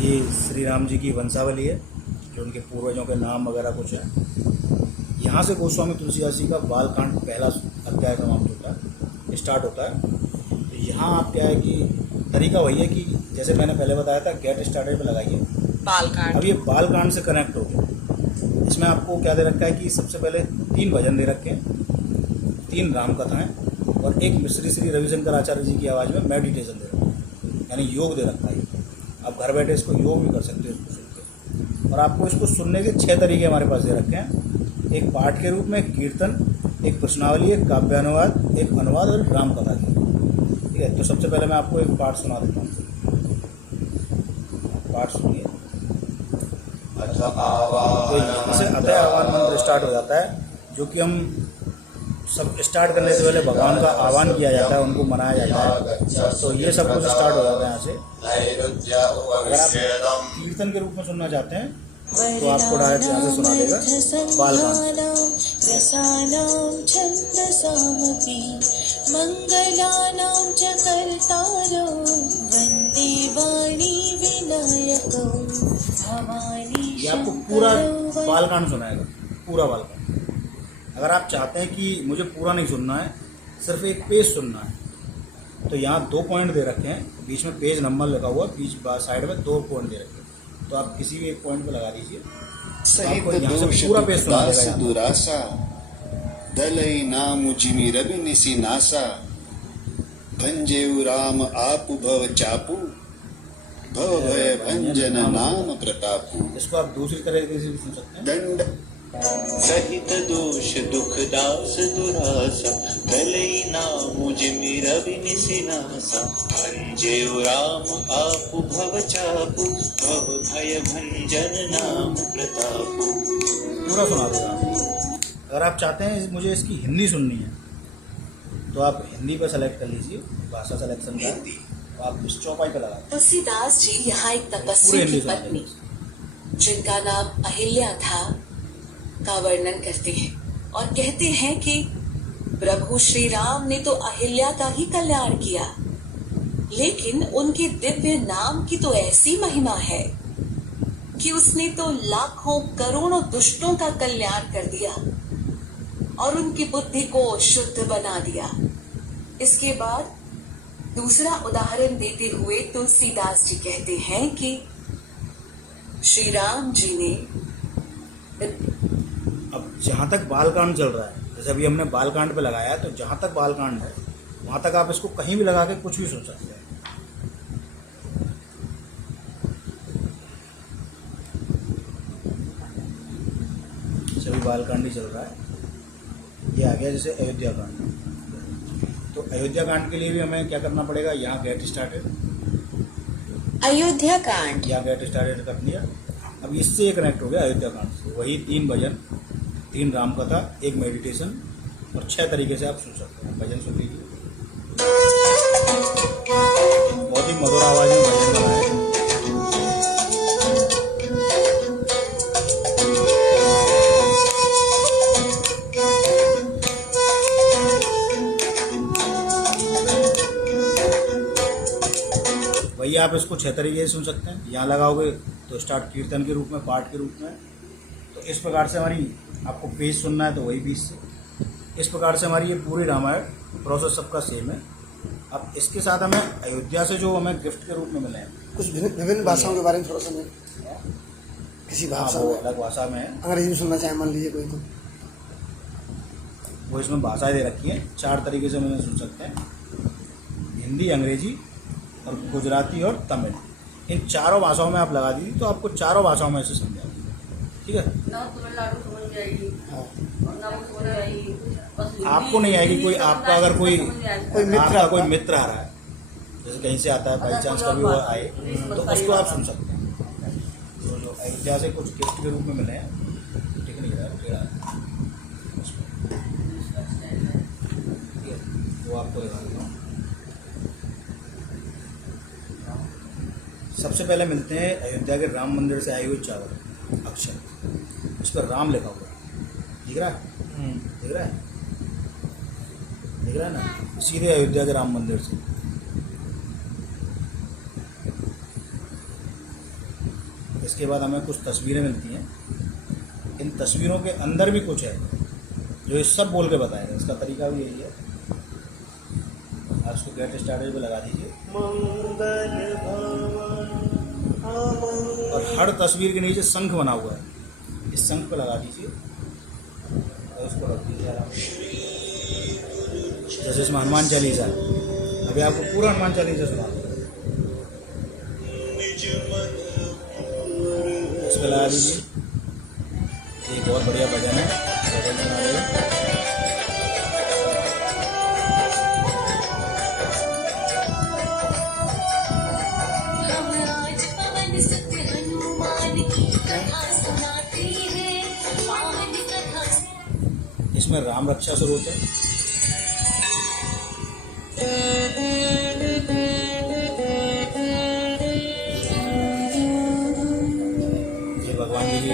ये श्री राम जी की वंशावली है, जो उनके पूर्वजों के नाम वगैरह कुछ है। यहाँ से गोस्वामी तुलसीदास जी का बालकांड पहला अध्याय समाप्त होता है, स्टार्ट होता है। तो यहाँ आप क्या है कि तरीका वही है कि जैसे मैंने पहले बताया था, गेट स्टार्टेड पे लगाइए बालकांड। अब ये बालकांड से कनेक्ट हो गया। इसमें आपको क्या दे रखा है कि सबसे पहले 3 भजन दे रखे हैं, 3 राम कथाएँ और एक मिश्री श्री रविशंकर आचार्य जी की आवाज़ में मेडिटेशन दे रखा है, यानी योग दे रखा है। आप घर बैठे इसको योग भी कर सकते हो इसको सुन के। और आपको इसको सुनने के 6 तरीके हमारे पास दे रखे हैं, एक पाठ के रूप में, एक कीर्तन, एक प्रश्नावली, एक काव्यानुवाद, एक अनुवाद और एक राम कथा की। ठीक है, तो सबसे पहले मैं आपको एक पाठ सुना देता हूँ। पाठ सुनिए। तो यहाँ से अतः आह्वान मंत्र स्टार्ट हो जाता है, जो कि हम सब स्टार्ट करने से पहले भगवान का आह्वान किया जाता है, उनको मनाया जाता है। तो ये सब कुछ स्टार्ट हो जाता है यहाँ से। अगर आप कीर्तन के रूप में सुनना चाहते हैं तो आपको डायरेक्ट यहाँ से सुना देगा बालकांड। ये आपको पूरा बालकांड सुनाएगा, पूरा बालकांड। अगर आप चाहते हैं कि मुझे पूरा नहीं सुनना है, सिर्फ एक पेज सुनना है, तो यहाँ 2 पॉइंट दे रखे हैं, बीच में पेज नंबर लगा हुआ, बीच साइड में 2 पॉइंट दे रखे हैं। तो आप किसी भी एक पॉइंट पे लगा दीजिए, आपको यहाँ से पूरा पेज सुना देगा। दलई नाम जिमि रवि निसी नासा, भंजेउ राम आपु भव चापू, भव भय भंजन नाम प्रतापू। इसको आप दूसरी तरीके से भी सुन सकते हैं। दंड सहित दोष दुख दास दुरासा, दलई नाम जिमि रवि निसी नासा, भंजेउ राम आपु भव चापू, भव भय भंजन नाम प्रतापू। पूरा सुना देगा। अगर आप चाहते हैं मुझे इसकी हिंदी सुननी है, तो आप हिंदी पर सेलेक्ट कर लीजिए, भाषा सिलेक्शन का, तो आप इस चौपाई पर लगा। तुलसीदास जी यहाँ एक तपस्वी की पत्नी जिनका नाम अहिल्या था का वर्णन करते हैं और कहते हैं कि प्रभु श्री राम ने तो अहिल्या का ही कल्याण किया, लेकिन उनके दिव्य नाम की तो ऐसी महिमा है कि उसने तो लाखों करोड़ों दुष्टों का कल्याण कर दिया और उनकी बुद्धि को शुद्ध बना दिया। इसके बाद दूसरा उदाहरण देते हुए तुलसीदास जी कहते हैं कि श्री राम जी ने, अब जहाँ तक बालकांड चल रहा है, जैसे अभी हमने बालकांड पे लगाया है, तो जहाँ तक बालकांड है वहाँ तक आप इसको कहीं भी लगा के कुछ भी सुन सकते हैं। सभी बालकांड ही चल रहा है। ये आ गया जैसे अयोध्या कांड। तो अयोध्या कांड के लिए भी हमें क्या करना पड़ेगा, यहाँ गेट स्टार्टेड, अयोध्या कांड, यहाँ गेट स्टार्टेड कर दिया। अब इससे ये कनेक्ट हो गया अयोध्या कांड से, वही 3 भजन, 3 राम कथा, 1 मेडिटेशन और 6 तरीके से आप सुन सकते हैं। भजन सुन लीजिए, बहुत ही मधुर आवाज में भजन गाना है। वही आप इसको 6 तरीके से सुन सकते हैं। यहाँ लगाओगे तो स्टार्ट कीर्तन के रूप में, पाठ के रूप में। तो इस प्रकार से हमारी, आपको पेज सुनना है तो वही पेज से, इस प्रकार से हमारी ये पूरी रामायण प्रोसेस सबका सेम है। अब इसके साथ हमें अयोध्या से जो हमें गिफ्ट के रूप में मिले हैं, कुछ विभिन्न भाषाओं के बारे में थोड़ा सा किसी भाषा वो में, अलग भाषा में है, अंग्रेजी में सुनना चाहे मान लीजिए कोई, तो वो इसमें भाषाएं दे रखी हैं। 4 तरीके से मैंने सुन सकते हैं, हिंदी, अंग्रेजी और गुजराती और तमिल। इन 4 भाषाओं में आप लगा दीजिए तो आपको 4 भाषाओं में इसे समझा। ठीक है, आपको नहीं आएगी कोई, आपका अगर कोई मित्र आ रहा है, जैसे कहीं से आता है बाई चांस कभी वो आए, तो उसको आप सुन सकते हैं। तो अयोध्या से कुछ गिफ्ट के रूप में मिले हैं, ठीक नहीं रहा, वो आपको दिखा देता हूँ। सबसे पहले मिलते हैं अयोध्या के राम मंदिर से आए हुए चावल अक्षर, उस पर राम लिखा हुआ है, दिख रहा है? दिख रहा है? दिख रहा है ना? सीधे अयोध्या के राम मंदिर से इसके बाद हमें कुछ तस्वीरें मिलती हैं। इन तस्वीरों के अंदर भी कुछ है जो ये सब बोल के बताएगा। इसका तरीका भी यही है। आप इसको गेट स्टार्टेड पे लगा दीजिए और हर तस्वीर के नीचे शंख बना हुआ है, इस शंख पे लगा दीजिए और इसको रख दीजिए आराम से। जैसे इसमें हनुमान चालीसा है, अभी आपको पूरा हनुमान चालीसा सुना दूँ। इस पे लगा दीजिए। ये बहुत बढ़िया भजन है, भजन सुना रहे। इसमें राम रक्षा स्वरूप है। ये भगवान जी की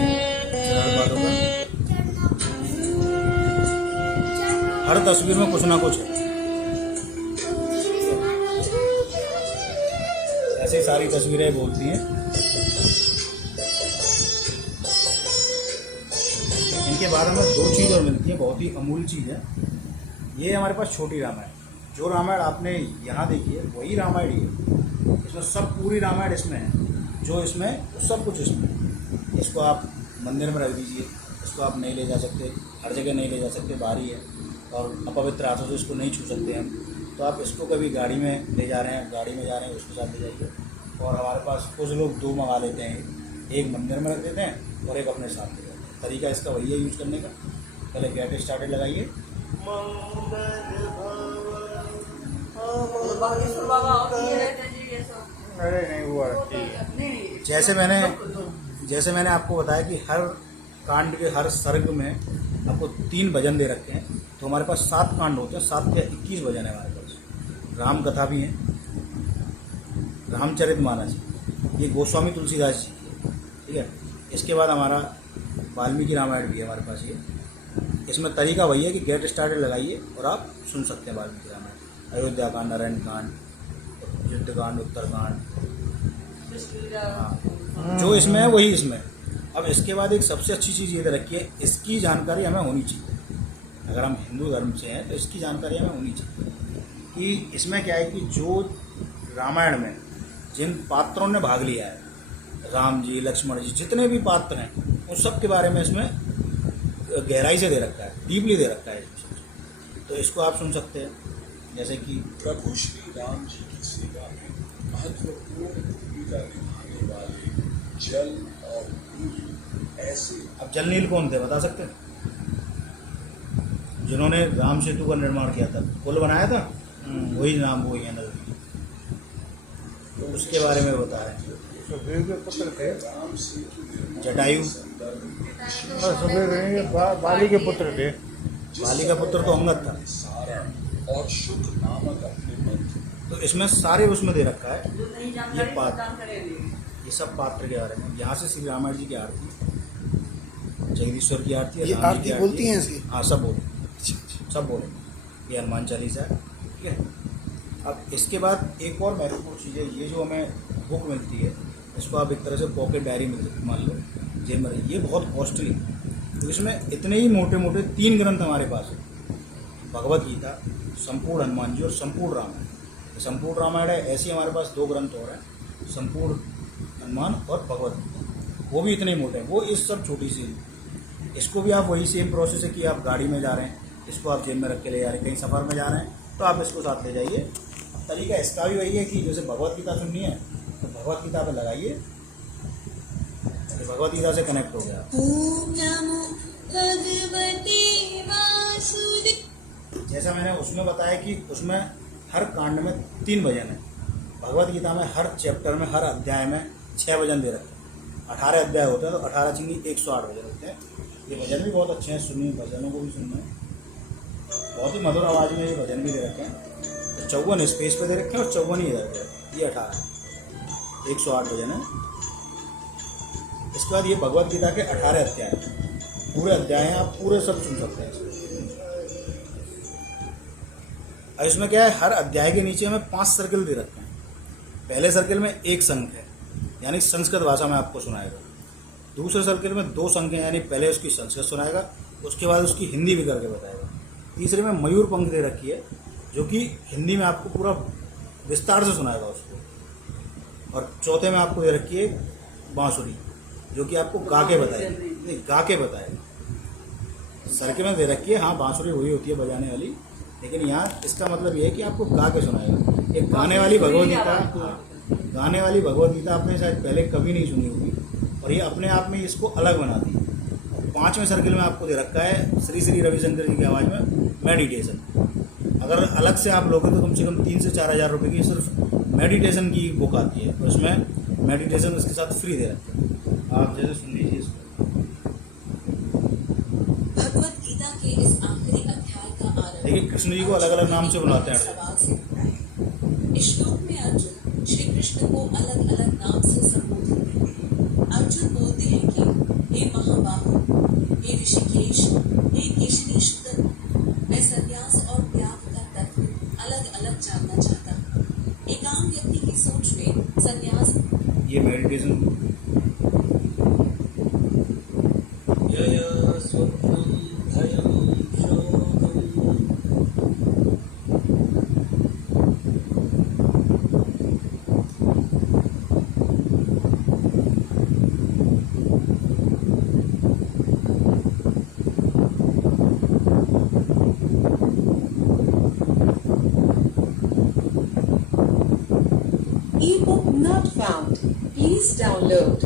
चरण बातों का हर तस्वीर में कुछ ना कुछ है। ऐसी सारी तस्वीरें बोलती हैं। इनके बारे में दो चीज़ और मिलती है, बहुत ही अमूल्य चीज़ है। ये हमारे पास छोटी रामायण, जो रामायण आपने यहाँ देखी है वही रामायण ही है। इसमें सब पूरी रामायण इसमें है, जो इसमें सब कुछ इसमें है। इसको आप मंदिर में रख दीजिए, इसको आप नहीं ले जा सकते, हर जगह नहीं ले जा सकते, बाहरी है और अपवित्र हाथों से इसको नहीं छू सकते हैं। तो आप इसको कभी गाड़ी में ले जा रहे हैं, गाड़ी में जा रहे हैं, उसके साथ ले जाइए। और हमारे पास कुछ लोग दो मंगा लेते हैं, एक मंदिर में रख देते हैं और एक अपने साथ ले जाते हैं। तरीका इसका वही है यूज करने का। पहले गेट स्टार्टेड लगाइए। अरे नहीं हुआ। जैसे मैंने आपको बताया कि हर कांड के हर सर्ग में आपको 3 भजन दे रखे हैं, तो हमारे पास 7 कांड होते हैं, 7 या 21 भजन है हमारे पास। राम कथा भी है, रामचरितमानस, ये गोस्वामी तुलसीदास जी की है, ठीक है। इसके बाद हमारा वाल्मीकि रामायण भी है हमारे पास। ये इसमें तरीका वही है कि गेट स्टार्टेड लगाइए और आप सुन सकते हैं वाल्मीकि रामायण, अयोध्या कांड, नारायण कांड, युद्ध कांड, उत्तरकांड, हाँ, जो इसमें है वही इसमें। अब इसके बाद एक सबसे अच्छी चीज़ ये रखिए, इसकी जानकारी हमें होनी चाहिए। अगर हम हिंदू धर्म से हैं तो इसकी जानकारी हमें होनी चाहिए कि इसमें क्या है कि जो रामायण में जिन पात्रों ने भाग लिया है, राम जी, लक्ष्मण जी, जितने भी पात्र हैं, उन सब के बारे में इसमें गहराई से दे रखा है, डीपली दे रखा है इसमें। तो इसको आप सुन सकते हैं। जैसे कि प्रभु श्री राम जी की सेवा में महत्वपूर्ण भूमिका निभाने वाले जल और नील ऐसे। अब जल नील कौन थे बता सकते हैं? जिन्होंने राम सेतु का निर्माण किया था, पुल बनाया था, वही नाम वही है नदी। तो उसके बारे में बताया। सुग्रीव के पुत्र थे, जटायु, सुग्रीव नहीं, बाली के पुत्र थे। बाली का पुत्र तो अंगद था। और शुक नामक अपने मंत्र। तो इसमें सारे उसमें दे रखा है ये पात्र, ये सब पात्र के बारे में। यहाँ से श्री रामायण जी की आरती, जगदीश्वर की आरती, ये आरती बोलती हैं इसकी? हाँ, सब बोले, सब बोले। ये हनुमान चालीसा है, ठीक है। अब इसके बाद एक और महत्वपूर्ण चीज़ है, ये जो हमें बुक मिलती है, इसको आप एक तरह से पॉकेट डायरी मान लो, ये बहुत कॉस्टली। तो इसमें इतने ही मोटे मोटे 3 ग्रंथ हमारे पास है, भगवत गीता, संपूर्ण हनुमान जी और संपूर्ण रामायण। संपूर्ण रामायण है, ऐसी हमारे पास 2 ग्रंथ और हैं, संपूर्ण हनुमान और भगवत गीता, वो भी इतने ही मोटे हैं। वो इस सब छोटी सी, इसको भी आप वही सेम प्रोसेस है कि आप गाड़ी में जा रहे हैं, इसको आप जेब में रख के ले जा रहे हैं, कहीं सफ़र में जा रहे हैं तो आप इसको साथ ले जाइए। तरीका इसका भी वही है कि जैसे भगवत गीता सुननी है तो भगवत गीता पर लगाइए, भगवत गीता से कनेक्ट हो गया। जैसा मैंने उसमें बताया कि उसमें हर कांड में 3 भजन है। भगवत गीता में हर चैप्टर में, हर अध्याय में 6 भजन दे रखे हैं। 18 अध्याय होते हैं तो 18 चिंगी 108 भजन होते हैं। ये भजन भी बहुत अच्छे हैं, सुनिए, भजनों को भी सुनना है। बहुत ही मधुर आवाज़ में ये भजन भी दे रखे हैं। तो 54 स्पेस पे दे रखे हैं और 54 ही इधर पे, ये 18 108 भजन है। इसके बाद ये भगवत गीता के 18 अध्याय, पूरे अध्याय हैं, आप पूरे सब सुन सकते हैं। और इसमें क्या है, हर अध्याय के नीचे हमें 5 सर्कल दे रखे हैं। पहले सर्कल में एक शंख है, यानी संस्कृत भाषा में आपको सुनाएगा। दूसरे सर्किल में 2 संख्या यानी पहले उसकी संस्कृत सुनाएगा, उसके बाद उसकी हिंदी भी करके बताएगा। तीसरे में मयूर पंख दे रखी है जो कि हिंदी में आपको पूरा विस्तार से सुनाएगा उसको। और चौथे में आपको दे रखी है बांसुरी जो कि आपको गा के बताएगी, नहीं गा के बताएगा। सर्किल में दे रखी है, हाँ बांसुरी वही होती है बजाने वाली, लेकिन यहाँ इसका मतलब ये है कि आपको गा के सुनाएगा। एक गाने वाली भगवद गीता, गाने वाली भगवद गीता आपने शायद पहले कभी नहीं सुनी होगी और ये अपने आप में इसको अलग बनाती है। 5वें सर्किल में आपको दे रखा है श्री श्री रविशंकर जी की आवाज़ में मेडिटेशन। अगर अलग से आप लोगे तो कम से कम 3 से 4 हज़ार रुपये की सिर्फ मेडिटेशन की बुक आती है, तो उसमें मेडिटेशन उसके साथ फ्री दे रखते हैं। आप जैसे सुन लीजिए इसको। भगवत गीता के इस आखिरी अध्याय का आरंभ देखिए कृष्ण जी को अलग अलग नाम से बुलाते हैं। सवाल से होता है। इस श्लोक में अर्जुन श्री कृष्ण को अलग अलग नाम से संबोधित करते हैं। अर्जुन बोलते हैं कि हे महाबाहु, हे ऋषिकेश, हे केशनीशुतन, मैं संन्यास और त्याग का तत्व अलग अलग जानना चाहता हूँ। एक आम व्यक्ति की सोच में संन्यास ये meditation ebook not found. Please download.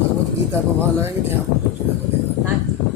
Bhagavad Gita को वहाँ लाएंगे तो यहाँ पर कुछ नहीं बोलेगा।